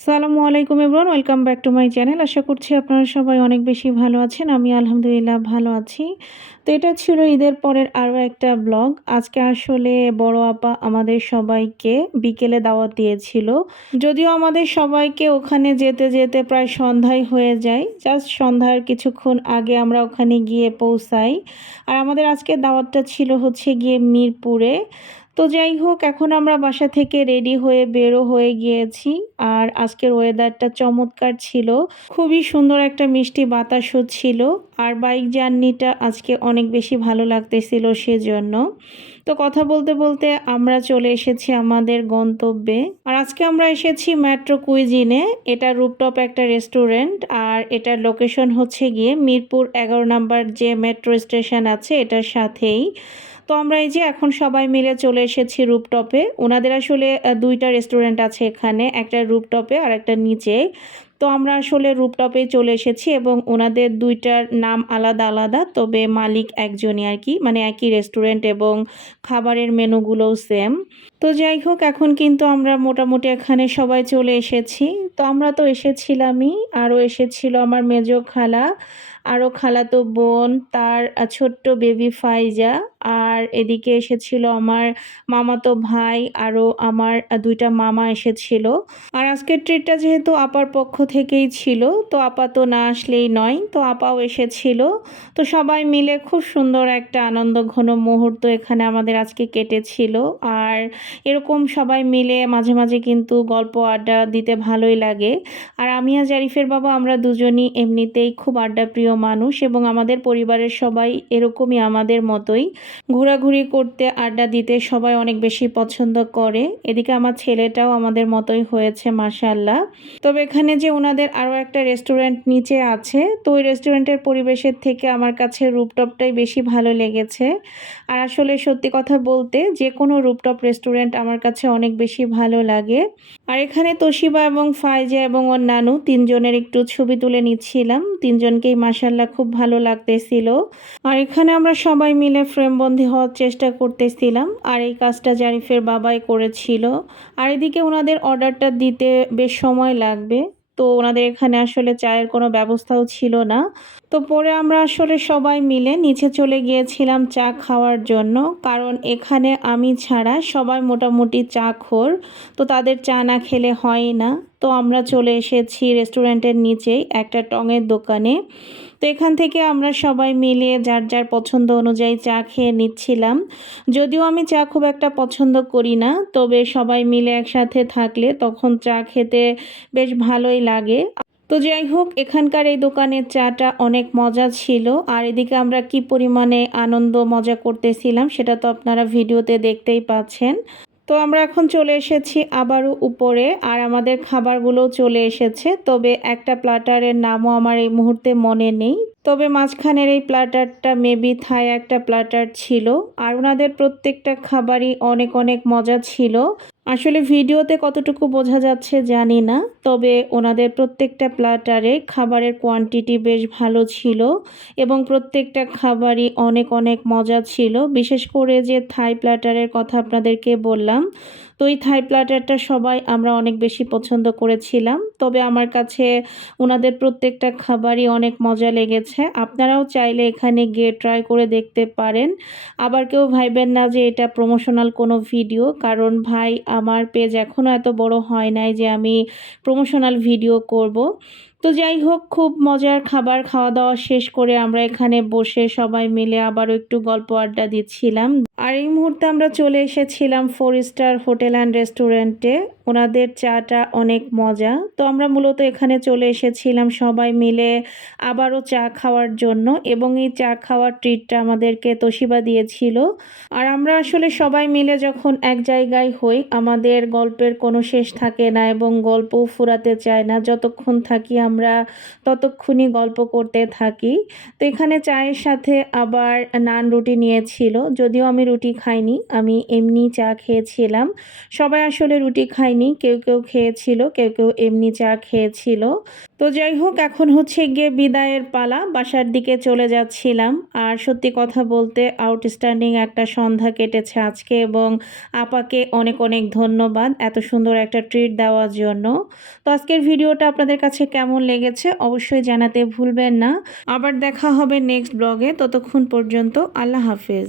আসসালামু আলাইকুম everyone, welcome back to my channel. আশা করছি আপনারা সবাই অনেক বেশি ভালো আছেন। আমি আলহামদুলিল্লাহ ভালো আছি। তো এটা ছিল ঈদের পরের আরও একটা ব্লগ। আজকে আসলে বড় আপা আমাদের সবাইকে বিকেলে দাওয়াত দিয়েছিল। যদিও আমাদের সবাইকে ওখানে যেতে যেতে প্রায় সন্ধ্যাই হয়ে যায়। জাস্ট সন্ধ্যার কিছুক্ষণ আগে আমরা ওখানে গিয়ে পৌঁছাই। আর আমাদের আজকে দাওয়াতটা ছিল হচ্ছে গিয়ে মিরপুরে। তো যাই হোক, এখন আমরা বাসা থেকে রেডি হয়ে বেরো হয়ে গিয়েছি। আর আজকের ওয়েদারটা চমৎকার ছিল। খুবই সুন্দর একটা মিষ্টি বাতাস হচ্ছিল। আর বাইক জার্নিটা আজকে অনেক বেশি ভালো লাগতেছিল সেজন্য। তো কথা বলতে বলতে আমরা চলে এসেছি আমাদের গন্তব্যে। আর আজকে আমরা এসেছি মেট্রো কুইজিনে। এটা রুপটপ একটা রেস্টুরেন্ট। আর এটার লোকেশন হচ্ছে গিয়ে মিরপুর 11 নাম্বার যে মেট্রো স্টেশন আছে এটার সাথেই। তো আমরা এই যে এখন সবাই মিলে চলে এসেছি রুপটপে। ওনাদের আসলে দুইটা রেস্টুরেন্ট আছে এখানে, একটা রুপটপে আর একটা নিচে। তো আমরা আসলে রুপটপে চলে এসেছি এবং ওনাদের দুইটার নাম আলাদা আলাদা, তবে মালিক একজনই আর কি, মানে একই রেস্টুরেন্ট এবং খাবারের মেনুগুলোও সেম। তো যাই হোক, এখন কিন্তু আমরা মোটামুটি এখানে সবাই চলে এসেছি। তো আমরা তো এসেছিলামই, আরও এসেছিল আমার মেজো খালা, আরও খালাতো বোন, তার ছোট্ট বেবি ফাইজা। আর এদিকে এসেছিল আমার মামাতো ভাই, আরও আমার দুইটা মামা এসেছিল। আর আজকের ট্রিটটা যেহেতু আপার পক্ষ থেকেই ছিল, তো আপা তো না আসলেই নয়, তো আপাও এসেছিল। তো সবাই মিলে খুব সুন্দর একটা আনন্দ ঘন মুহূর্ত এখানে আমাদের আজকে কেটেছিল। আর এরকম সবাই মিলে মাঝে মাঝে কিন্তু গল্প আড্ডা দিতে ভালোই লাগে। আর আমি আর জারিফের বাবা আমরা দুজনই এমনিতেই খুব আড্ডা প্রিয় মানুষ এবং আমাদের পরিবারের সবাই এরকমই আমাদের মতোই। ঘোরাঘুরি করতে, আড্ডা দিতে সবাই অনেক বেশি পছন্দ করে। এদিকে আমার ছেলেটাও আমাদের মতোই হয়েছে মাশাআল্লাহ। তবে এখানে যে ওনাদের আরও একটা রেস্টুরেন্ট নিচে আছে, তো ওই রেস্টুরেন্টের পরিবেশের থেকে আমার কাছে রুপটপটাই বেশি ভালো লেগেছে। আর আসলে সত্যি কথা বলতে যে কোনো রুপটপ রেস্টুরেন্ট আমার কাছে অনেক বেশি ভালো লাগে। আর এখানে তোশিবা এবং ফাইজা এবং ওর নানু তিনজনের একটু ছবি তুলে নিচ্ছিলাম। তিনজনকেই মাশাআল্লাহ খুব ভালো লাগতেছিল। আর এখানে আমরা সবাই মিলে ফ্রেমবন্দি হওয়ার চেষ্টা করতেছিলাম। আর এই কাজটা জারিফের বাবাই করেছিল। আর এদিকে ওনাদের অর্ডারটা দিতে বেশ সময় লাগবে। তো ওনাদের এখানে আসলে চায়ের কোনো ব্যবস্থাও ছিল না। তো পরে আমরা আসলে সবাই মিলে নিচে চলে গিয়েছিলাম চা খাওয়ার জন্য, কারণ এখানে আমি ছাড়া সবাই মোটামুটি চা খোর। তো তাদের চা না খেলে হয়ই না। তো আমরা চলে এসেছি রেস্টুরেন্টের নিচেই একটা টঙের দোকানে। তো এখান থেকে আমরা সবাই মিলে যার যার পছন্দ অনুযায়ী চা খেয়ে নিচ্ছিলাম। যদিও আমি চা খুব একটা পছন্দ করি না, তবে সবাই মিলে একসাথে থাকলে তখন চা খেতে বেশ ভালোই লাগে। তো যাই হোক, এখানকার এই দোকানের চাটা অনেক মজা ছিল। আর এদিকে আমরা কি পরিমাণে আনন্দ মজা করতেছিলাম সেটা তো আপনারা ভিডিওতে দেখতেই পাচ্ছেন। তো আমরা এখন চলে এসেছি আবারও উপরে, আর আমাদের খাবারগুলোও চলে এসেছে। তবে একটা প্ল্যাটারের নামও আমার এই মুহূর্তে মনে নেই। তবে মাঝখানের এই প্ল্যাটারটা মেবি থাই একটা প্ল্যাটার ছিল। আর ওনাদের প্রত্যেকটা খাবারই অনেক অনেক মজা ছিল। আসলে ভিডিওতে কতটুকু বোঝা যাচ্ছে জানি না, তবে ওনাদের প্রত্যেকটা প্ল্যাটারে খাবারের কোয়ান্টিটি বেশ ভালো ছিল এবং প্রত্যেকটা খাবারই অনেক অনেক মজা ছিল। বিশেষ করে যে থাই প্ল্যাটারের কথা আপনাদেরকে বললাম, তো এই থাই প্ল্যাটারটা সবাই আমরা অনেক বেশি পছন্দ করেছিলাম। তবে আমার কাছে ওনাদের প্রত্যেকটা খাবারই অনেক মজা লেগেছে। আপনারাও চাইলে এখানে গিয়ে ট্রাই করে দেখতে পারেন। আবার কেউ ভাইবেন না যে এটা প্রমোশনাল কোনো ভিডিও, কারণ ভাই আমার পেজ এখনও এত বড় হয় নাই যে আমি প্রমোশনাল ভিডিও করব। তো যাই হোক, খুব মজার খাবার খাওয়া দাওয়া শেষ করে আমরা এখানে বসে সবাই মিলে আবারও একটু গল্প আড্ডা দিচ্ছিলাম। আর এই মুহূর্তে আমরা চলে এসেছিলাম 4 স্টার হোটেল অ্যান্ড রেস্টুরেন্টে। ওনাদের চাটা অনেক মজা। তো আমরা মূলত এখানে চলে এসেছিলাম সবাই মিলে আবারও চা খাওয়ার জন্য, এবং এই চা খাওয়ার ট্রিটটা আমাদেরকে তোশিবা দিয়েছিল। আর আমরা আসলে সবাই মিলে যখন এক জায়গায় হই আমাদের গল্পের কোনো শেষ থাকে না এবং গল্পও ফুরাতে চায় না। যতক্ষণ থাকি আমরা ততক্ষণই গল্প করতে থাকি। তো এখানে চায়ের সাথে আবার নান রুটি নিয়েছিল। যদিও আমি রুটি খাইনি, আমি এমনি চা খেয়েছিলাম। সবাই আসলে রুটি খায়নি, কেউ খেয়েছিল, কেউ এমনি চা খেয়েছিল। তো যাই হোক, এখন হচ্ছে গিয়ে বিদায়ের পালা। বাসার দিকে চলে যাচ্ছিলাম। আর সত্যি কথা বলতে আউটস্ট্যান্ডিং একটা সন্ধ্যা কেটেছে আজকে, এবং আপাকে অনেক ধন্যবাদ এত সুন্দর একটা ট্রিট দেওয়ার জন্য। তো আজকের ভিডিওটা আপনাদের কাছে কেমন লেগেছে অবশ্যই জানাতে ভুলবেন না। আবার দেখা হবে নেক্সট ব্লগে। ততক্ষণ পর্যন্ত আল্লাহ হাফেজ।